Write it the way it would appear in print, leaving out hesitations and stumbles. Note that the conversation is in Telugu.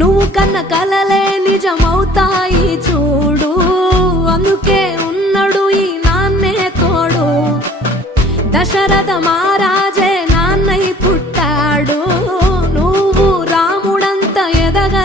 నువ్వు కన్న కలలే నిజమవుతాయి చూడు, అందుకే ఉన్నాడు ఈ నాన్నే తోడు. దశరథ మహారాజే నాన్నై పుట్టాడు, నువ్వు రాముడంత ఎదగ